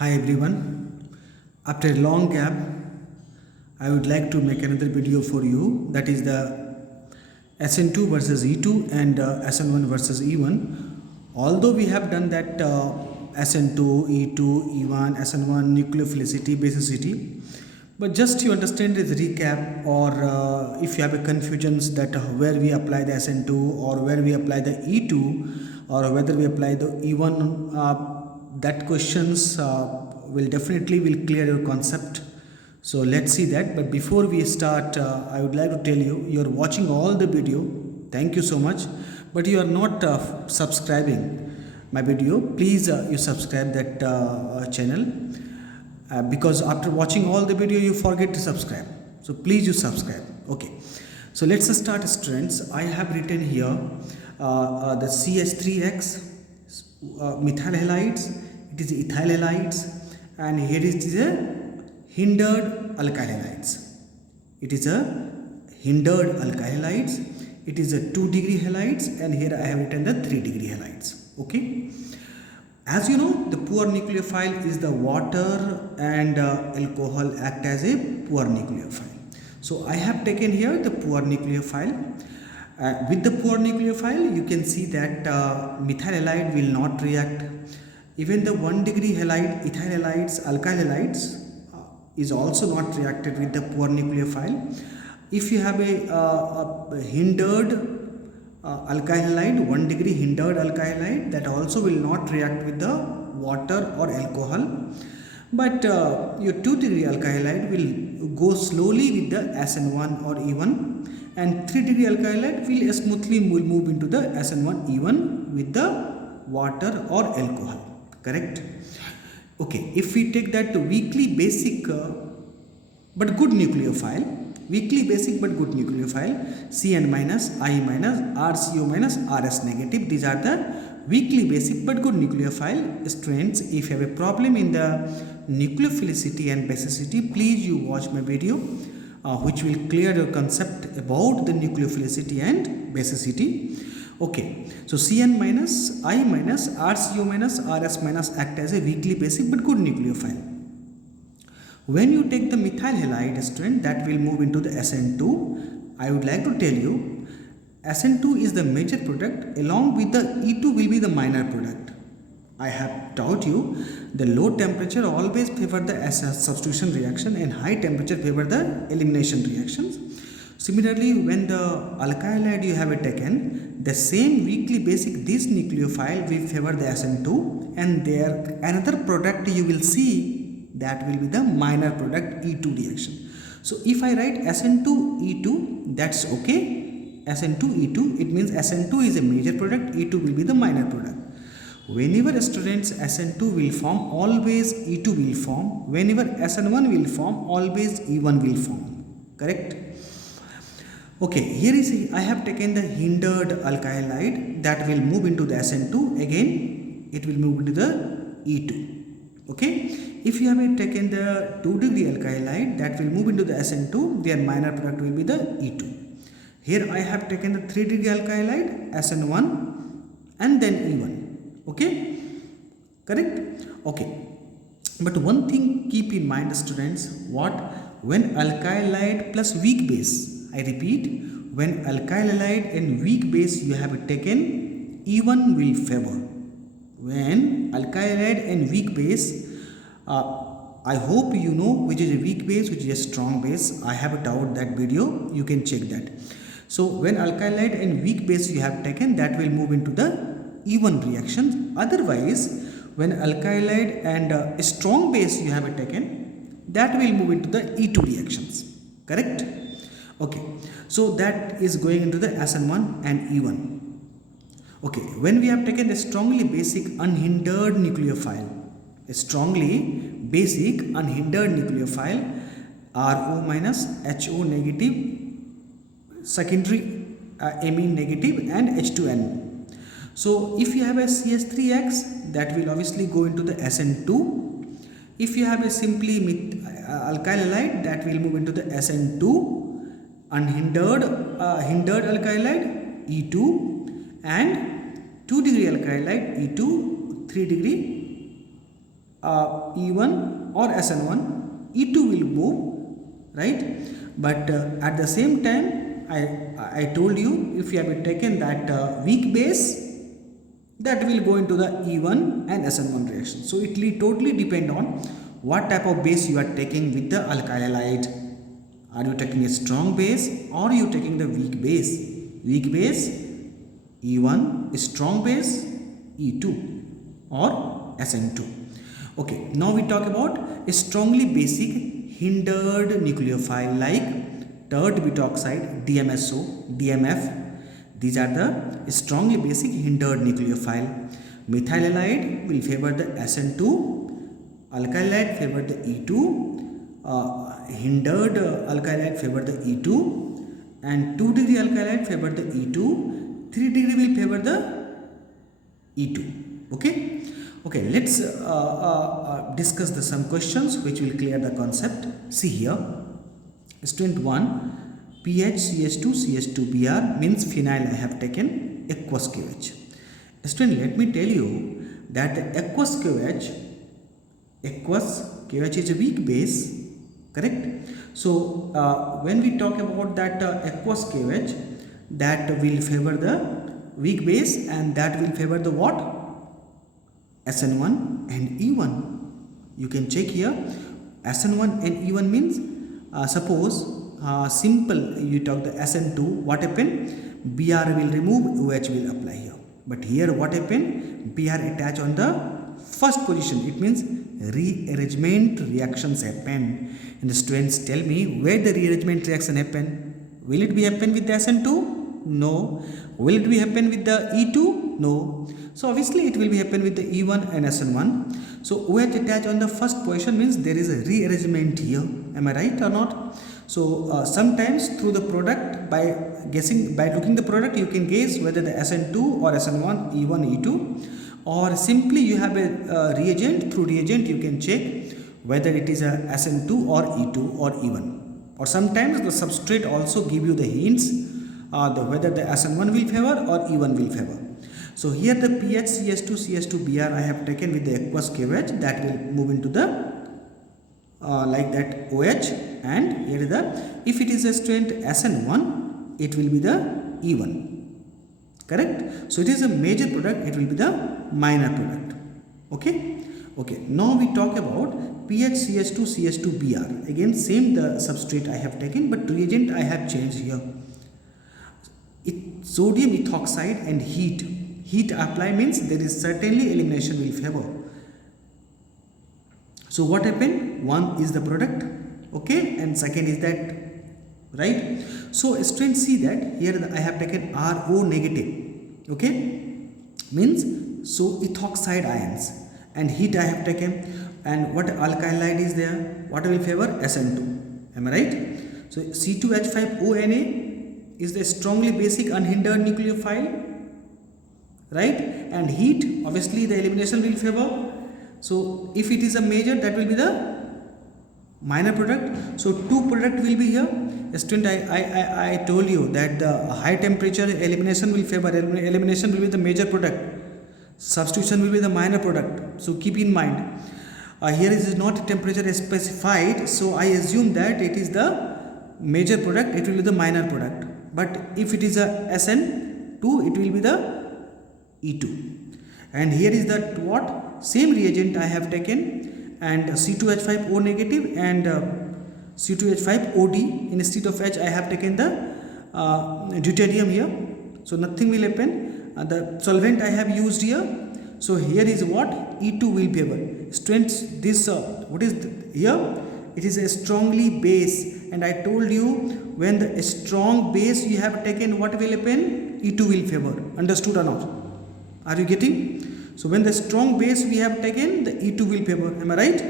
Hi everyone. After a long gap, I would like to make another video for you, that is the SN2 versus E2 and SN1 versus E1. Although we have done that SN2, E2, E1, SN1 nucleophilicity, basicity, but just to understand this recap, or if you have a confusions that where we apply the SN2 or where we apply the E2 or whether we apply the E1, that questions will definitely will clear your concept. So let's see that. But before we start, I would like to tell you, you are watching all the video. Thank you so much. But you are not subscribing my video. Please you subscribe that channel. Because after watching all the video you forget to subscribe, so please you subscribe. Okay, so let's start, students. I have written here the CH3X methyl halides, it is ethyl halides, and here is a hindered alkyl halides. It is a hindered alkyl halides, it is a 2-degree halides, and here I have written the 3-degree halides. Okay, as you know, the poor nucleophile is the water and alcohol act as a poor nucleophile. So I have taken here the poor nucleophile. With the poor nucleophile, you can see that methyl halide will not react. Even the 1-degree halide, ethyl halides, alkyl halides is also not reacted with the poor nucleophile. If you have a hindered alkyl halide, 1-degree hindered alkyl halide, that also will not react with the water or alcohol, but your 2-degree alkyl halide will go slowly with the SN1 or E1, and 3-degree alkyl halide will smoothly move into the SN1 E1 with the water or alcohol. Correct? Okay, if we take that weakly basic but good nucleophile, weakly basic but good nucleophile, Cn minus, I minus, RCO minus, RS negative. These are the weakly basic but good nucleophile. Students, if you have a problem in the nucleophilicity and basicity, please you watch my video which will clear your concept about the nucleophilicity and basicity. Okay, so Cn minus, I minus, RCO minus, RS minus act as a weakly basic but good nucleophile. When you take the methyl halide, student, that will move into the SN2. I would like to tell you, SN2 is the major product, along with the E2 will be the minor product. I have taught you the low temperature always favor the substitution reaction and high temperature favor the elimination reactions. Similarly, when the alkyl halide you have taken, the same weakly basic this nucleophile will favor the SN2, and there another product you will see, that will be the minor product E2 reaction. So if I write SN2 E2, that's okay. SN2 E2, it means SN2 is a major product, E2 will be the minor product. Whenever students SN2 will form, always E2 will form. Whenever SN1 will form, always E1 will form. Correct? Okay, here is, I have taken the hindered alkyl halide that will move into the SN2. Again, it will move into the E2. Okay, if you have taken the 2-degree alkyl halide, that will move into the SN2, their minor product will be the E2. Here I have taken the 3-degree alkyl halide, SN1, and then E1. Okay, correct? Okay, but one thing keep in mind, students, what? When alkyl halide plus weak base, I repeat, when alkyl halide and weak base you have taken, E1 will favor. When alkyl halide and weak base, I hope you know which is a weak base, which is a strong base. I have taught that video, you can check that. So when alkyl halide and weak base you have taken, that will move into the E1 reactions. Otherwise, when alkyl halide and a strong base you have taken, that will move into the E2 reactions. Correct? Okay, so that is going into the SN1 and E1. Okay, when we have taken a strongly basic unhindered nucleophile, a strongly basic unhindered nucleophile, RO minus, HO negative, secondary amine negative, and H2N. So if you have a CH3X, that will obviously go into the SN2. If you have a simply alkyl halide, that will move into the SN2. Unhindered hindered alkyl halide, E2, and 2-degree alkyl halide, E2, 3-degree E1 or SN1, E2 will move, right? But at the same time, I told you, if you have taken that weak base, that will go into the E1 and SN1 reaction. So it will totally depend on what type of base you are taking with the alkyl halide. Are you taking a strong base or are you taking the weak base? Weak base E1, strong base E2 or SN2. Okay, now we talk about a strongly basic hindered nucleophile like tert beta oxide, DMSO, DMF. These are the strongly basic hindered nucleophile. Methyl halide will favor the SN2, alkyl halide favor the E2, hindered alkyl halide favor the E2, and 2 degree alkyl halide favor the E2, 3 degree will favor the E2. Okay, okay. Let's discuss some questions which will clear the concept. See here, student 1. pH CH2 CH2 Br means phenyl I have taken aqueous KOH. Student, let me tell you that aqueous KOH is a weak base, correct? So when we talk about that aqueous KOH, that will favor the weak base and that will favor the what? SN1 and E1. You can check here, SN1 and E1 means suppose simple you talk the SN2, what happen? Br will remove, OH will apply here. But here what happen? Br attach on the first position. It means rearrangement reactions happen. And the students tell me where the rearrangement reaction happen. Will it be happen with the SN2? No. Will it be happen with the E2? No. So obviously it will be happen with the E1 and SN1. So OH attach on the first position means there is a rearrangement here. Am I right or not? So sometimes through the product, by looking the product, you can guess whether the SN2 or SN1, E1, E2, or simply you have a reagent. Through reagent you can check whether it is a SN2 or E2 or E1. Or sometimes the substrate also give you the hints whether the SN1 will favor or E1 will favor. So here the pH CH2 Br I have taken with the aqueous KOH, that will move into the like that OH, and here is the, if it is a student SN1, it will be the E1, correct? So it is a major product, it will be the minor product. Okay, okay. Now we talk about pH CH2 Br. Again same the substrate I have taken, but reagent I have changed here. Sodium ethoxide and heat apply means there is certainly elimination will favor. So what happened? One is the product, okay, and second is that, right? So students see that here I have taken RO negative, okay, means so ethoxide ions, and heat I have taken, and what alkyl halide is there? What will favor? SN2. Am I right? So C2H5ONa is the strongly basic unhindered nucleophile, right? And heat, obviously the elimination will favor. So if it is a major, that will be the minor product. So two product will be here. Student, I told you that the high temperature elimination will favor. Elimination will be the major product. Substitution will be the minor product. So keep in mind. Here is not temperature specified. So I assume that it is the major product. It will be the minor product. But if it is a SN2, it will be the E2. And here is that what? Same reagent I have taken, and C2H5O negative and C2H5OD. Instead of H I have taken the deuterium here. So nothing will happen. The solvent I have used here. So here is what? E2 will favor. Students, this what is here? It is a strongly base, and I told you when the strong base you have taken, what will happen? E2 will favor. Understood or not? Are you getting? So when the strong base we have taken, the E2 will favor. Am I right?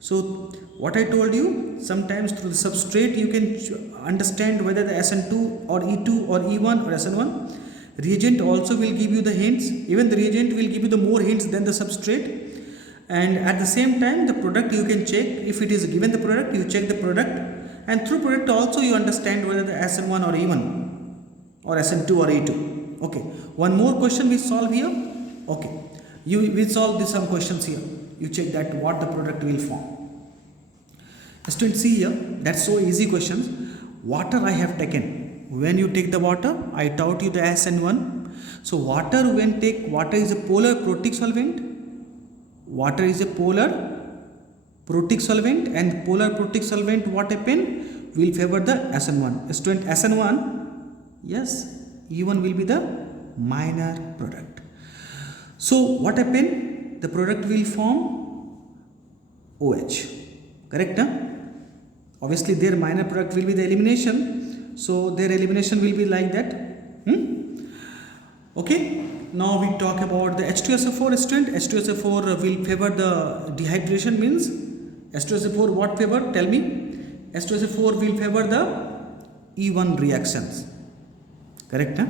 So what I told you, sometimes through the substrate you can understand whether the SN2 or E2 or E1 or SN1. Reagent also will give you the hints. Even the reagent will give you the more hints than the substrate. And at the same time, the product you can check. If it is given the product, you check the product. And through product also you understand whether the SN1 or E1 or SN2 or E2. Okay. One more question we solve here. Okay, we solve some questions here. you check that what the product will form. Students, see here, that's so easy questions. Water I have taken. When you take the water, I taught you the SN1. So water, water is a polar protic solvent. Water is a polar protic solvent, and polar protic solvent what happen will favor the SN1. Student, SN1, yes, E1 will be the minor product. So what happen? The product will form OH. Correct? Huh? Obviously their minor product will be the elimination. So their elimination will be like that. Okay. Now we talk about the H2SO4. Student, H2SO4 will favor the dehydration, means H2SO4 what favor? Tell me. H2SO4 will favor the E1 reactions. Correct? Huh?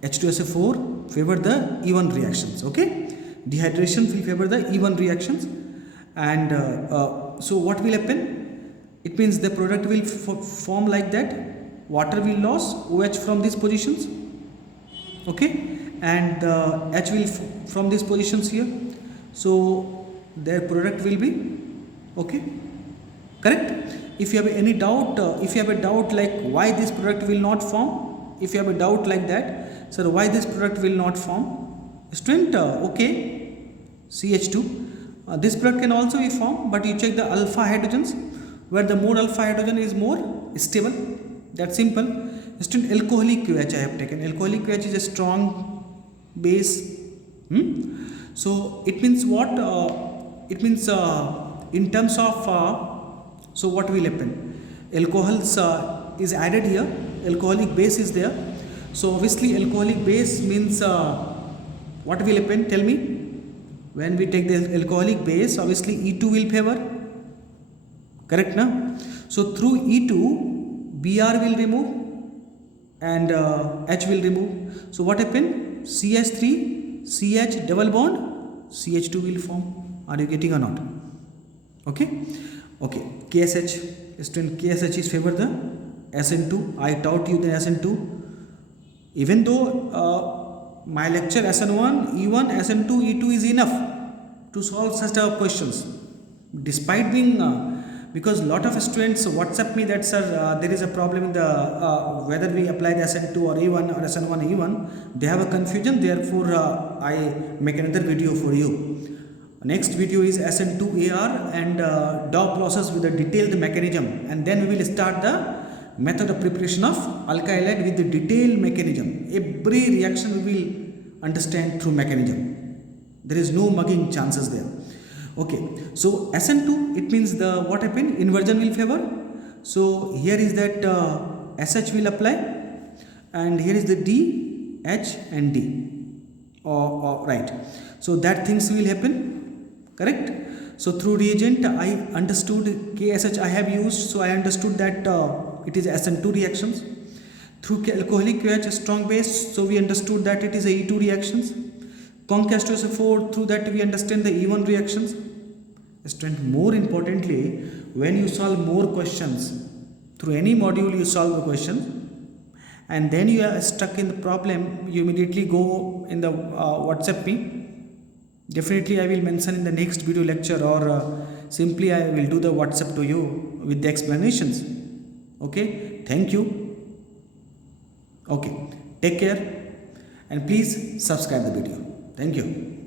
H2SO4 favor the E1 reactions. Okay. Dehydration will favor the E1 reactions. And so what will happen? It means the product will form like that. Water will lose OH from these positions. Okay. And H will from these positions here. So their product will be okay. Correct? If you have any doubt, if you have a doubt like why this product will not form, if you have a doubt like that, sir, why this product will not form? Student, okay, CH2. This product can also be formed, but you check the alpha hydrogens, where the more alpha hydrogen is more stable. That's simple. Student, alcoholic QH I have taken. Alcoholic QH is a strong base. So it means what? It means in terms of so what will happen? Alcohols is added here. Alcoholic base is there. So obviously alcoholic base means what will happen? Tell me. When we take the alcoholic base, obviously E2 will favor. Correct, na? So through E2, Br will remove and H will remove. So what happened? CH3, CH double bond, CH2 will form. Are you getting or not? Okay. Okay. KSH. Student, KSH is favor the SN2. I taught you the SN2. Even though my lecture SN1, E1, SN2, E2 is enough to solve such type of questions. Despite being, because lot of students WhatsApp me that sir, there is a problem in the whether we apply the SN2 or E1 or SN1 E1, they have a confusion. Therefore, I make another video for you. Next video is SN2 AR and dop losses with a detailed mechanism, and then we will start the method of preparation of alkyl halide with the detailed mechanism. Every reaction we will understand through mechanism. There is no mugging chances there. Okay, so SN2, it means the what happened? Inversion will favor. So here is that SH will apply, and here is the D, H and D. Right. So that things will happen. Correct. So through reagent I understood KSH I have used. So I understood that it is SN2 reactions. Through alcoholic QH strong base, so we understood that it is a E2 reactions. Conc H2SO4, through that we understand the E1 reactions. Student, more importantly, when you solve more questions through any module, you solve the question, and then you are stuck in the problem, you immediately go in the WhatsApp me. Definitely I will mention in the next video lecture, or simply I will do the WhatsApp to you with the explanations. Okay, thank you. Okay, take care and please subscribe the video. Thank you.